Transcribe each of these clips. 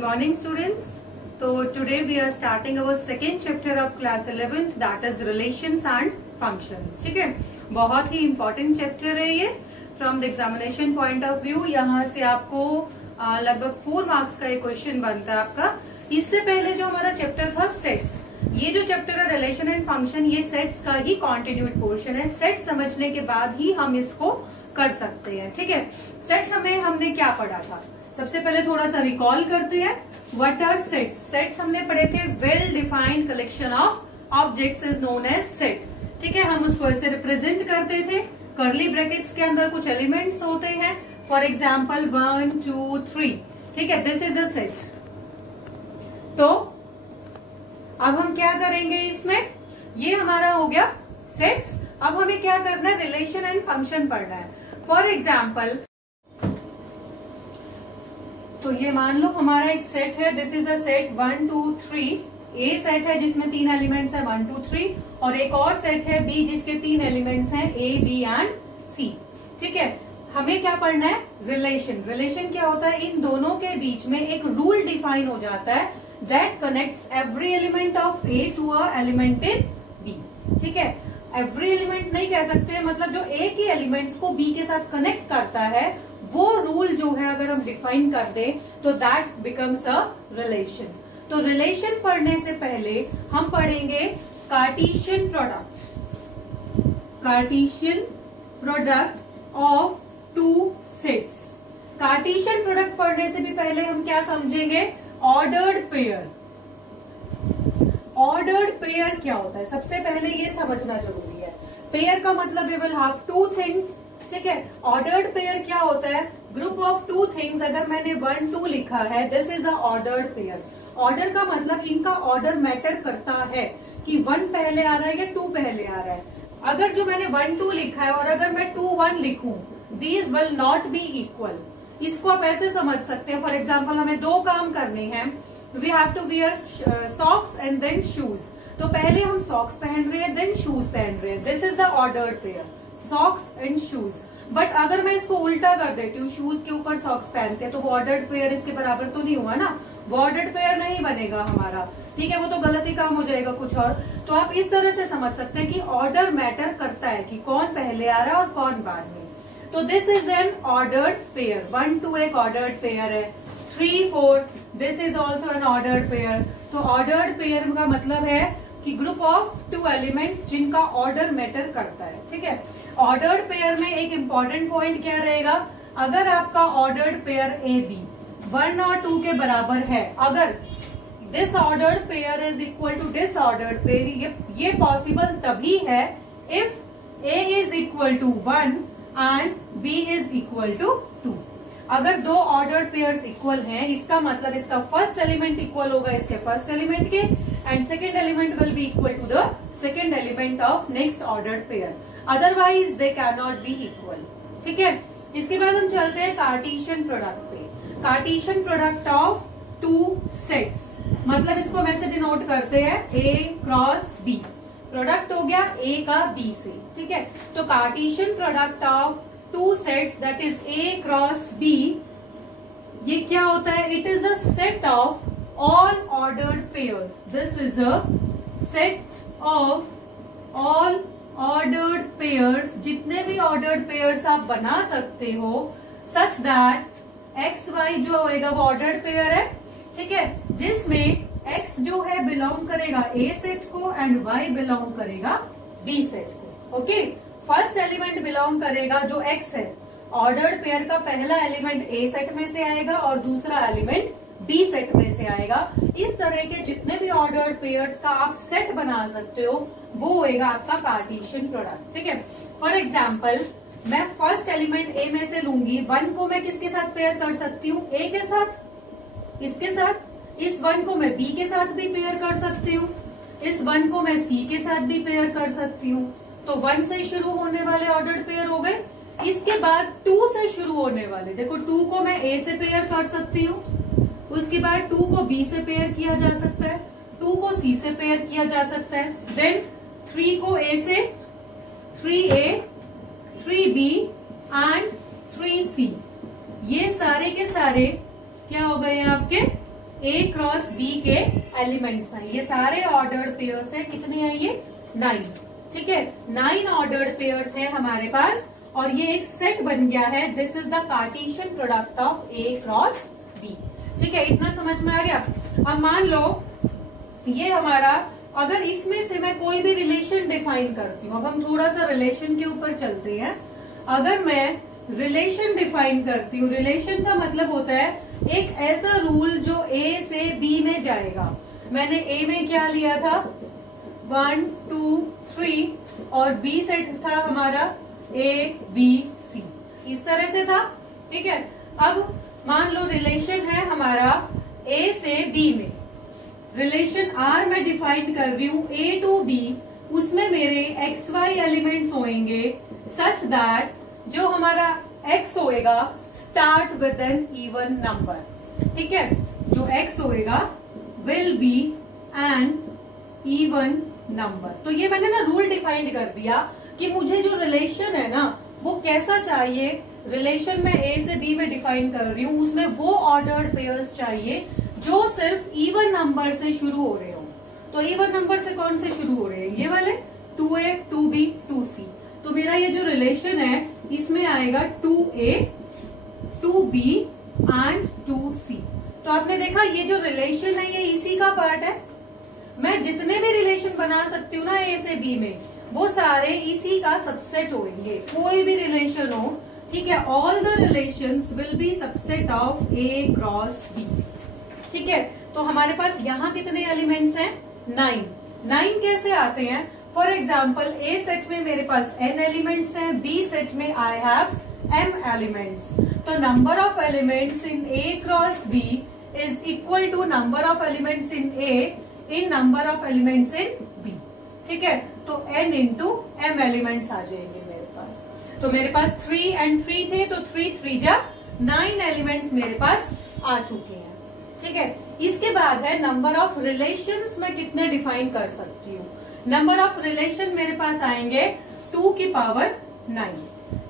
morning students. So today we are starting our second chapter of class 11th, that is relations and functions. ठीक है, बहुत ही important chapter है ये from the examination point of view. यहाँ से आपको लगभग 4 मार्क्स का एक क्वेश्चन बनता है आपका. इससे पहले जो हमारा चैप्टर था सेट्स, ये जो चैप्टर है रिलेशन एंड फंक्शन, ये सेट्स का ही कॉन्टिन्यूड पोर्शन है. सेट समझने के बाद ही हम इसको कर सकते हैं. ठीक है, सेट्स हमने क्या पढ़ा था, सबसे पहले थोड़ा सा रिकॉल करते हैं. What are sets? सेट्स हमने पढ़े थे, well defined collection of objects is known as set. ठीक है, हम उसको ऐसे रिप्रेजेंट करते थे. कर्ली ब्रैकेट्स के अंदर कुछ एलिमेंट्स होते हैं, फॉर एग्जाम्पल 1 2 3. ठीक है, दिस इज अ सेट. तो अब हम क्या करेंगे इसमें, ये हमारा हो गया सेट्स. अब हमें क्या करना है, रिलेशन एंड फंक्शन पढ़ना है. फॉर एग्जाम्पल, तो ये मान लो हमारा एक सेट है, this is a set 1 2 3. A set है जिसमें 3 एलिमेंट्स है 1 2 3, और एक और सेट है बी जिसके 3 एलिमेंट्स हैं ए बी एंड सी. ठीक है, हमें क्या पढ़ना है, रिलेशन. रिलेशन क्या होता है, इन दोनों के बीच में एक रूल डिफाइन हो जाता है that connects every element of A to a element in B. ठीक है, एवरी एलिमेंट नहीं कह सकते, मतलब जो ए के एलिमेंट्स को बी के साथ कनेक्ट करता है, वो रूल जो है अगर हम डिफाइन कर दें तो दैट बिकम्स अ रिलेशन. तो रिलेशन पढ़ने से पहले हम पढ़ेंगे Cartesian product. Cartesian product of two sets. Cartesian product पढ़ने से भी पहले हम क्या समझेंगे, ऑर्डर्ड पेयर. ऑर्डर्ड पेयर क्या होता है, सबसे पहले ये समझना जरूरी है. पेयर का मतलब we will have two things. ठीक है, ऑर्डर्ड पेयर क्या होता है, ग्रुप ऑफ टू थिंग्स. अगर मैंने 1 2 लिखा है, this is a ordered pair. Order का मतलब इनका ऑर्डर मैटर करता है कि 1 पहले आ रहा है या 2 पहले आ रहा है. अगर जो मैंने 1 2 लिखा है और अगर मैं 2 1 लिखूं, these will not be equal. इसको आप ऐसे समझ सकते हैं, फॉर एग्जाम्पल हमें 2 काम करने हैं. We have to wear socks and then shoes. तो पहले हम सॉक्स पहन रहे हैं, देन शूज पहन रहे हैं. This is the ordered pair, socks and shoes. But अगर मैं इसको उल्टा कर देती हूँ, शूज के ऊपर सॉक्स पहनते हैं, तो वो ऑर्डर्ड पेयर इसके बराबर तो नहीं हुआ ना, वो ऑर्डर्ड पेयर नहीं बनेगा हमारा. ठीक है, वो तो गलत ही काम हो जाएगा कुछ और. तो आप इस तरह से समझ सकते हैं कि ऑर्डर मैटर करता है कि कौन पहले आ रहा है और कौन बाद में. तो this is an ordered pair. 1 2 एक ऑर्डर्ड पेयर है, 3 4 this is also an ordered pair. तो ऑर्डर्ड पेयर का मतलब है कि ग्रुप ऑफ 2 एलिमेंट्स जिनका ऑर्डर मैटर करता है. ठीक है, ऑर्डर्ड पेयर में एक इंपॉर्टेंट पॉइंट क्या रहेगा, अगर आपका ऑर्डर्ड पेयर ए बी 1 और 2 के बराबर है, अगर this ordered pair is equal to this ordered pair, ये पॉसिबल तभी है if A is equal to 1 and B is equal to 2. अगर 2 ऑर्डर्ड पेयर्स इक्वल हैं, इसका मतलब इसका फर्स्ट एलिमेंट इक्वल होगा इसके फर्स्ट एलिमेंट के, and second element will be equal to the second element of next ordered pair. Otherwise they can not be equal. ठीक है, इसके बाद हम चलते हैं कार्टेशियन प्रोडक्ट पे. कार्टेशियन प्रोडक्ट ऑफ 2 सेट्स, मतलब इसको हम ऐसे डिनोट करते हैं ए क्रॉस बी. प्रोडक्ट हो गया ए का बी से. ठीक है, तो Cartesian product of 2 sets that is A cross B, ये क्या होता है, it is a set of all ordered pairs. This is a set of all ordered pairs, जितने भी ऑर्डर्ड पेयर्स आप बना सकते हो, सच दैट एक्स वाई जो होएगा वो ऑर्डर्ड पेयर है. ठीक है, जिसमें एक्स जो है बिलोंग करेगा ए सेट को एंड वाई बिलोंग करेगा बी सेट को. ओके, फर्स्ट एलिमेंट बिलोंग करेगा जो एक्स है, ऑर्डर्ड पेयर का पहला एलिमेंट ए सेट में से आएगा और दूसरा एलिमेंट बी सेट में से आएगा. इस तरह के जितने भी ऑर्डर्ड पेयर्स का आप सेट बना सकते हो, वो होएगा आपका कार्टेशियन प्रोडक्ट. ठीक है, फॉर एग्जाम्पल मैं फर्स्ट एलिमेंट ए में से लूंगी, 1 को मैं किसके साथ पेयर कर सकती हूँ, ए के साथ, इसके साथ. इस 1 को मैं बी के साथ भी पेयर कर सकती हूँ, इस 1 को मैं सी के साथ भी पेयर कर सकती हूँ. तो 1 से शुरू होने वाले ऑर्डर्ड पेयर हो गए. इसके बाद 2 से शुरू होने वाले, देखो 2 को मैं ए से पेयर कर सकती हूँ, उसके बाद 2 को बी से पेयर किया जा सकता है, 2 को सी से पेयर किया जा सकता है, देन 3 को ए से, 3A 3B एंड 3C. ये सारे के सारे क्या हो गए आपके ए क्रॉस बी के एलिमेंट्स हैं। ये सारे ऑर्डर्ड पेयर्स हैं। कितने हैं ये? 9। ठीक है, 9 ऑर्डर्ड पेयर्स हैं हमारे पास और ये एक सेट बन गया है। This is the Cartesian product of A cross B. ठीक है, इतना समझ में आ गया। अब मान लो ये हमारा, अगर इसमें से मैं कोई भी रिलेशन डिफाइन करती हूँ, अब हम थोड़ा सा रिलेशन के ऊपर चलते हैं। अगर मैं रिलेशन डिफाइन करती हूँ, रिलेशन का मतलब होता है एक ऐसा रूल जो ए से बी में जाएगा। मैंने ए में क्या लिया था? 1 2 3 और बी सेट था हमारा ए बी सी, इस तरह से था। ठीक है, अब मान लो रिलेशन है हमारा ए से बी में, रिलेशन आर मैं डिफाइन कर रही हूं ए टू बी, उसमें मेरे एक्स वाई एलिमेंट्स होंगे सच दैट जो हमारा एक्स होएगा start with an even number. ठीक है, जो एक्स होएगा will be an even number. तो ये मैंने ना रूल डिफाइन कर दिया कि मुझे जो रिलेशन है ना वो कैसा चाहिए। रिलेशन में ए से बी में डिफाइन कर रही हूं, उसमें वो ऑर्डर्ड पेयर्स चाहिए जो सिर्फ इवन नंबर से शुरू हो रहे हो। तो इवन नंबर से कौन से शुरू हो रहे हैं? ये वाले 2a 2b 2c। तो मेरा ये जो रिलेशन है इसमें आएगा 2a 2b एंड 2c। तो आपने देखा ये जो रिलेशन है ये इसी का पार्ट है। मैं जितने भी रिलेशन बना सकती हूँ ना ए से बी में, वो सारे इसी का सबसेट होंगे। कोई भी रिलेशन हो, ठीक है, all the relations will be subset of A cross B. ठीक है, तो हमारे पास यहाँ कितने एलिमेंट्स हैं? 9। 9 कैसे आते हैं? फॉर एग्जाम्पल ए सेट में मेरे पास n एलिमेंट्स हैं, बी सेट में आई हैव m एलिमेंट्स। तो number of elements in A cross B is equal to number of elements in A in number of elements in B. ठीक है, तो n into m elements आ जाएंगे मेरे पास। तो मेरे पास 3 and 3 थे, तो 3 3 जा 9 एलिमेंट्स मेरे पास आ चुके हैं। ठीक है, इसके बाद है नंबर ऑफ रिलेशंस मैं कितने डिफाइन कर सकती हूँ। नंबर ऑफ रिलेशन मेरे पास आएंगे 2 की पावर 9।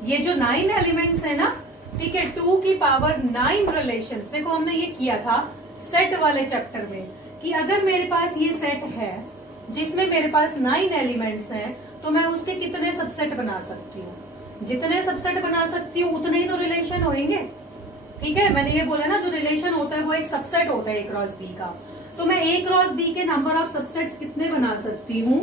ये जो 9 एलिमेंट्स है ना, ठीक है, 2 की पावर 9 रिलेशंस। देखो हमने ये किया था सेट वाले चैप्टर में कि अगर मेरे पास ये सेट है जिसमें मेरे पास 9 एलिमेंट्स हैं, तो मैं उसके कितने सबसेट बना सकती हूँ? जितने सबसेट बना सकती हूँ उतने ही तो रिलेशन होंगे। ठीक है, मैंने ये बोला ना जो रिलेशन होता है वो एक सबसेट होता है ए क्रॉस बी का। तो मैं ए क्रॉस बी के नंबर ऑफ सबसेट्स कितने बना सकती हूँ?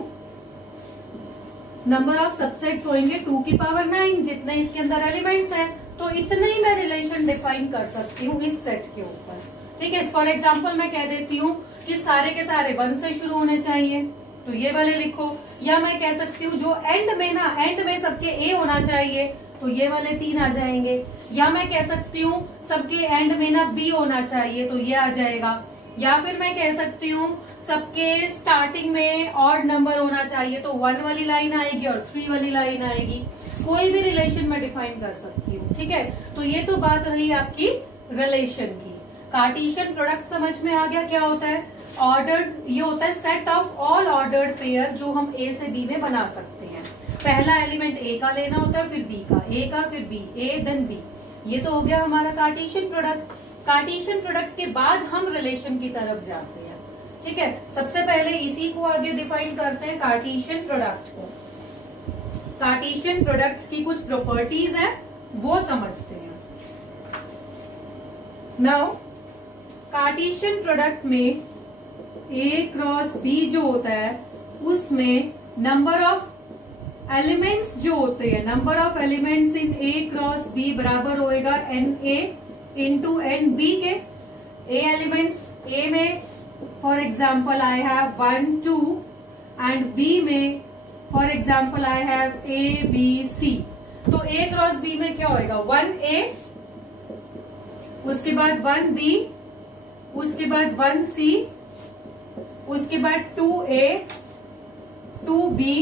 नंबर ऑफ सबसेट्स होंगे 2 की पावर 9, जितने इसके अंदर एलिमेंट्स हैं। तो इतने ही मैं रिलेशन डिफाइन कर सकती हूँ इस सेट के ऊपर। ठीक है, फॉर एग्जाम्पल मैं कह देती हूँ कि सारे के सारे 1 से शुरू होने चाहिए, तो ये वाले लिखो। या मैं कह सकती हूँ जो एंड में सबके ए होना चाहिए, तो ये वाले 3 आ जाएंगे। या मैं कह सकती हूँ सबके एंड में ना बी होना चाहिए, तो ये आ जाएगा। या फिर मैं कह सकती हूँ सबके स्टार्टिंग में ऑड नंबर होना चाहिए, तो 1 वाली लाइन आएगी और 3 वाली लाइन आएगी। कोई भी रिलेशन मैं डिफाइन कर सकती हूँ। ठीक है, तो ये तो बात रही आपकी रिलेशन की। कार्टेशियन प्रोडक्ट समझ में आ गया क्या होता है? ऑर्डर्ड, ये होता है set of all ordered pair जो हम ए से बी में बना सकते हैं। पहला एलिमेंट ए का लेना होता है, फिर बी का, ए का, फिर बी, ए देन बी। ये तो हो गया हमारा कार्टेशियन प्रोडक्ट। कार्टेशियन प्रोडक्ट के बाद हम रिलेशन की तरफ जाते हैं। ठीक है, सबसे पहले इसी को आगे डिफाइन करते हैं, कार्टेशियन प्रोडक्ट को। कार्टेशियन प्रोडक्ट्स की कुछ प्रॉपर्टीज हैं वो समझते हैं। नाउ कार्टेशियन प्रोडक्ट में ए क्रॉस बी जो होता है उसमें नंबर ऑफ एलिमेंट्स जो होते हैं, number of elements in A cross B बराबर होएगा N A into N B के। ए एलिमेंट्स ए में for example I have 1 2 and B में for example I have A B C. तो A cross B में क्या होएगा? 1 ए, उसके बाद 1 बी, उसके बाद 1 सी, उसके बाद 2 ए 2 बी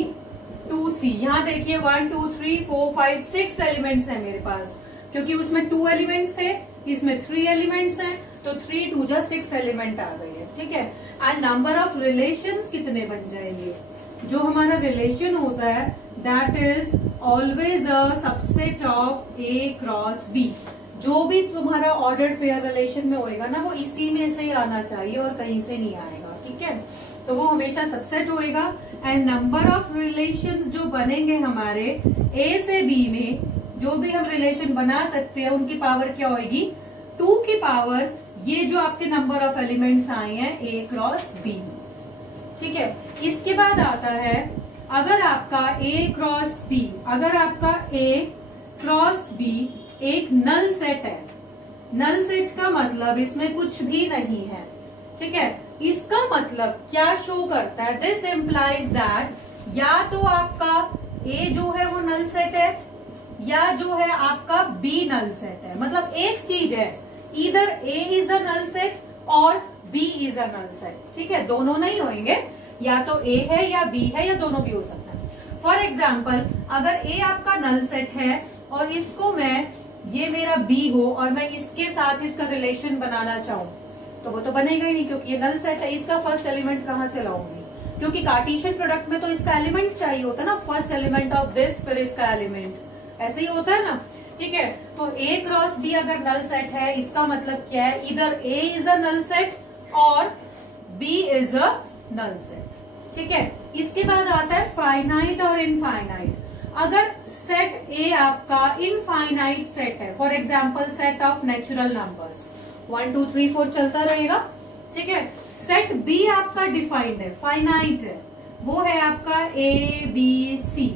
2 सी। यहाँ देखिए 1 2 3 4 5 6 एलिमेंट्स हैं मेरे पास, क्योंकि उसमें 2 एलिमेंट्स थे, इसमें 3 एलिमेंट्स हैं, तो 3 2 जा 6 एलिमेंट आ गए हैं। ठीक है, एंड नंबर ऑफ रिलेशंस कितने बन जाएंगे? जो हमारा रिलेशन होता है that is always a subset of A cross B. जो भी तुम्हारा ऑर्डर्ड पेयर रिलेशन में होएगा ना, वो इसी में से ही आना चाहिए और कहीं से नहीं आएगा, ठीक है। तो वो हमेशा सबसेट होएगा। एंड नंबर ऑफ रिलेशंस जो बनेंगे हमारे ए से बी में, जो भी हम रिलेशन बना सकते हैं, उनकी पावर क्या होगी, 2 की पावर ये जो आपके नंबर ऑफ एलिमेंट्स आए हैं ए क्रॉस बी, ठीक है। इसके बाद आता है अगर आपका ए क्रॉस बी, अगर आपका ए क्रॉस बी एक नल सेट है। नल सेट का मतलब इसमें कुछ भी नहीं है, ठीक है। इसका मतलब क्या शो करता है, दिस इम्प्लाइज दैट या तो आपका ए जो है वो नल सेट है या जो है आपका बी नल सेट है। मतलब एक चीज है, either A is a null set और B is a null set, ठीक है। दोनों नहीं होंगे, या तो ए है या बी है या दोनों भी हो सकता है। फॉर एग्जाम्पल अगर ए आपका नल सेट है और इसको मैं, ये मेरा बी हो और मैं इसके साथ इसका रिलेशन बनाना चाहूं, तो वो तो बनेगा ही नहीं क्योंकि ये नल सेट है। इसका फर्स्ट एलिमेंट कहां से लाऊंगी, क्योंकि कार्टेशियन प्रोडक्ट में तो इसका एलिमेंट चाहिए होता है ना, फर्स्ट एलिमेंट ऑफ दिस फिर इसका एलिमेंट, ऐसे ही होता है ना, ठीक है। तो ए क्रॉस बी अगर नल सेट है, इसका मतलब क्या है, इधर A is a null set और B is a null set, ठीक है। इसके बाद आता है फाइनाइट और इनफाइनाइट। अगर सेट ए आपका इनफाइनाइट सेट है, for example set of natural numbers 1 2 3 4 चलता रहेगा, ठीक है। सेट बी आपका डिफाइंड है, फाइनाइट है, वो है आपका ए बी सी।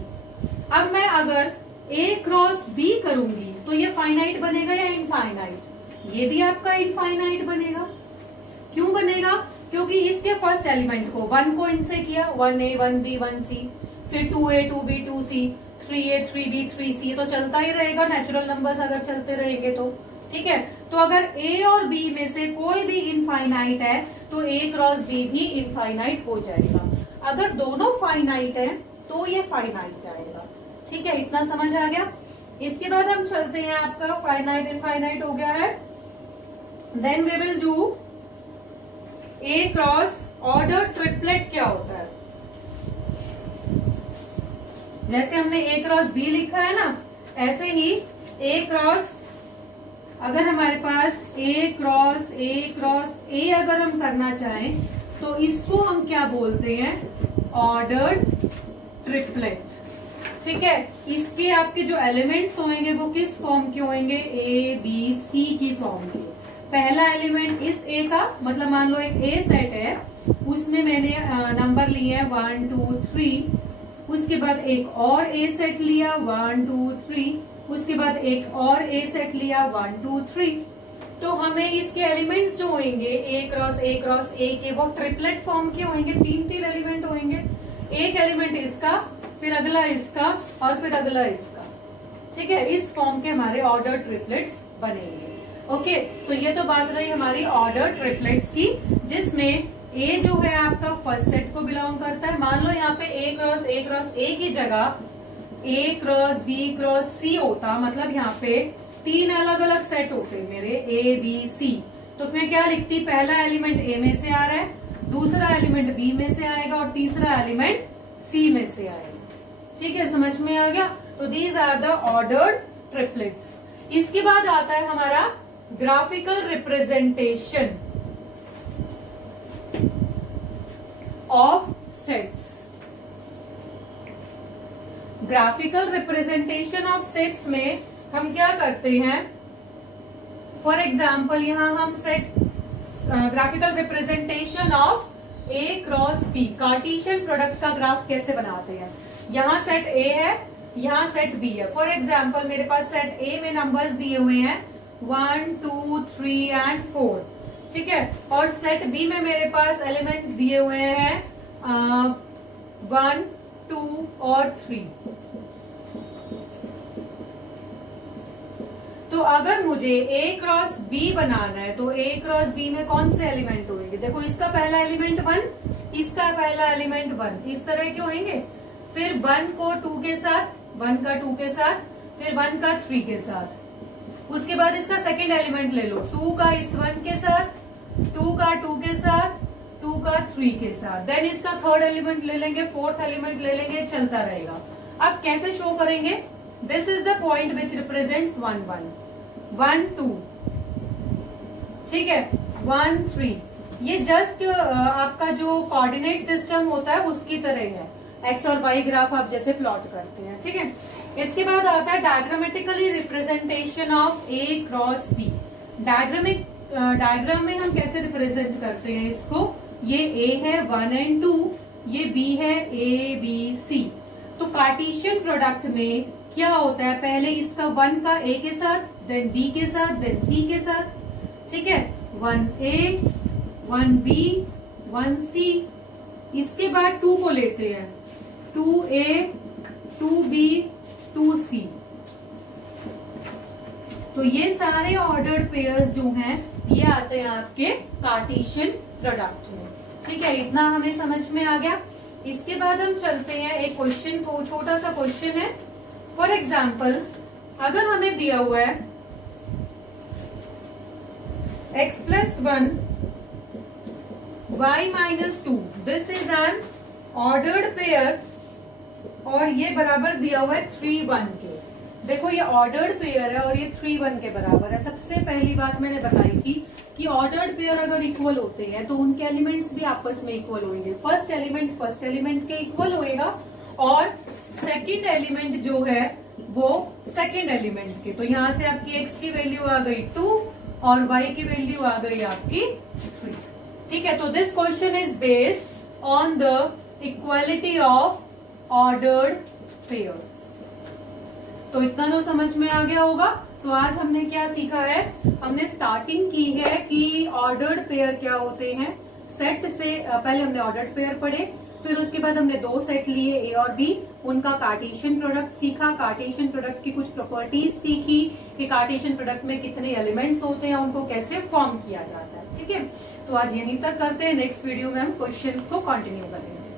अब मैं अगर ए क्रॉस बी करूंगी तो ये फाइनाइट बनेगा या इनफाइनाइट, ये भी आपका इनफाइनाइट बनेगा। क्यों बनेगा, क्योंकि इसके फर्स्ट एलिमेंट को 1 को इनसे किया, 1A 1B 1C, फिर 2A 2B 2C, 3A 3B 3C, तो चलता ही रहेगा नेचुरल नंबर्स अगर चलते रहेंगे तो, ठीक है। तो अगर ए और बी में से कोई भी इनफाइनाइट है तो ए क्रॉस बी भी इनफाइनाइट हो जाएगा। अगर दोनों फाइनाइट है तो ये फाइनाइट जाएगा, ठीक है। इतना समझ आ गया। इसके बाद हम चलते हैं, आपका फाइनाइट इनफाइनाइट हो गया है। Then we will do A cross order triplet. क्या होता है, जैसे हमने ए क्रॉस बी लिखा है ना, ऐसे ही ए क्रॉस, अगर हमारे पास ए क्रॉस ए अगर हम करना चाहें तो इसको हम क्या बोलते हैं, ऑर्डर्ड ट्रिपलेट, ठीक है। इसके आपके जो एलिमेंट्स होंगे वो किस फॉर्म के होंगे, ए बी सी की फॉर्म के। पहला एलिमेंट इस ए का, मतलब मान लो एक ए सेट है, उसमें मैंने नंबर लिए हैं 1 2 3, उसके बाद एक और ए सेट लिया 1 2 3, उसके बाद एक और ए सेट लिया 1 2 3। तो हमें इसके एलिमेंट्स जो होंगे ए क्रॉस ए के, वो ट्रिपलेट फॉर्म के होंगे, 3 एलिमेंट होंगे। एक एलिमेंट इसका, फिर अगला इसका और फिर अगला इसका, ठीक है। इस फॉर्म के हमारे ऑर्डर ट्रिपलेट्स बनेंगे। ओके, तो ये तो बात रही हमारी ऑर्डर ट्रिपलेट्स की, जिसमें ए जो है आपका फर्स्ट सेट को बिलोंग करता है। मान लो यहाँ पे ए क्रॉस ए की जगह ए क्रॉस बी क्रॉस सी होता, मतलब यहाँ पे 3 अलग अलग सेट होते मेरे ए बी सी। तो मैं क्या लिखती, पहला एलिमेंट ए में से आ रहा है, दूसरा एलिमेंट बी में से आएगा और तीसरा एलिमेंट सी में से आएगा, ठीक है। समझ में आ गया। तो these are the ordered triplets. इसके बाद आता है हमारा graphical representation of sets. Graphical representation of sets में हम क्या करते हैं, फॉर एग्जाम्पल यहाँ हम set graphical representation of A cross B, Cartesian product का ग्राफ कैसे बनाते हैं। यहाँ सेट ए है, यहाँ सेट बी है। फॉर एग्जाम्पल मेरे पास सेट ए में नंबर्स दिए हुए हैं 1 2 3 एंड 4, ठीक है। और सेट बी में मेरे पास एलिमेंट्स दिए हुए हैं 1 2 और 3। तो अगर मुझे ए क्रॉस बी बनाना है तो ए क्रॉस बी में कौन से एलिमेंट होंगे, देखो इसका पहला एलिमेंट 1, इसका पहला एलिमेंट 1, इस तरह के होंगे। फिर 1 को 2 के साथ, 1 का 2 के साथ, फिर 1 का 3 के साथ। उसके बाद इसका सेकेंड एलिमेंट ले लो, 2 का इस 1 के साथ, 2 का 2 के साथ, 2 का 3 के साथ। देन इसका थर्ड एलिमेंट ले लेंगे, फोर्थ एलिमेंट ले लेंगे, चलता रहेगा। अब कैसे शो करेंगे, this is the point which represents 1 1, 1 2, ठीक है, 1 3। ये जस्ट आपका जो कोऑर्डिनेट सिस्टम होता है उसकी तरह है, एक्स और वाई ग्राफ आप जैसे प्लॉट करते हैं, ठीक है। इसके बाद आता है diagrammatically representation of A cross B. Diagram में हम कैसे रिप्रेजेंट करते हैं इसको, ये ए है 1 and 2, ये बी है ए बी सी। तो कार्टेशियन प्रोडक्ट में क्या होता है, पहले इसका 1 का ए के साथ, देन बी के साथ, देन सी के साथ, ठीक है, 1A 1B 1C। इसके बाद 2 को लेते हैं, 2A 2B 2C। तो ये सारे ऑर्डर्ड पेयर्स जो हैं ये आते हैं आपके कार्टेशियन प्रोडक्ट में, ठीक है। इतना हमें समझ में आ गया। इसके बाद हम चलते हैं, एक क्वेश्चन, छोटा सा क्वेश्चन है। फॉर एग्जाम्पल अगर हमें दिया हुआ है x plus 1 y minus 2, this is an ordered pair और ये बराबर दिया हुआ है 3 1 के। देखो ये ऑर्डर्ड पेयर है और ये 3 1 के बराबर है। सबसे पहली बात मैंने बताई थी कि ऑर्डर्ड पेयर अगर इक्वल होते हैं तो उनके एलिमेंट्स भी आपस में इक्वल होंगे। फर्स्ट एलिमेंट के इक्वल होएगा और सेकंड एलिमेंट जो है वो सेकंड एलिमेंट के। तो यहां से आपकी x की वैल्यू आ गई 2 और y की वैल्यू आ गई आपकी 3, ठीक है। तो this question is based on the equality of ordered pairs. तो इतना तो समझ में आ गया होगा। तो आज हमने क्या सीखा है, हमने स्टार्टिंग की है कि ऑर्डर्ड पेयर क्या होते हैं। सेट से पहले हमने ऑर्डर्ड पेयर पढ़े, फिर उसके बाद हमने 2 सेट लिए ए और बी, उनका कार्टेशियन प्रोडक्ट सीखा, कार्टेशियन प्रोडक्ट की कुछ प्रॉपर्टीज सीखी कि कार्टेशियन प्रोडक्ट में कितने एलिमेंट्स होते हैं, उनको कैसे फॉर्म किया जाता है, ठीक है। तो आज यहीं तक करते हैं, नेक्स्ट वीडियो में हम क्वेश्चंस को कंटिन्यू करेंगे।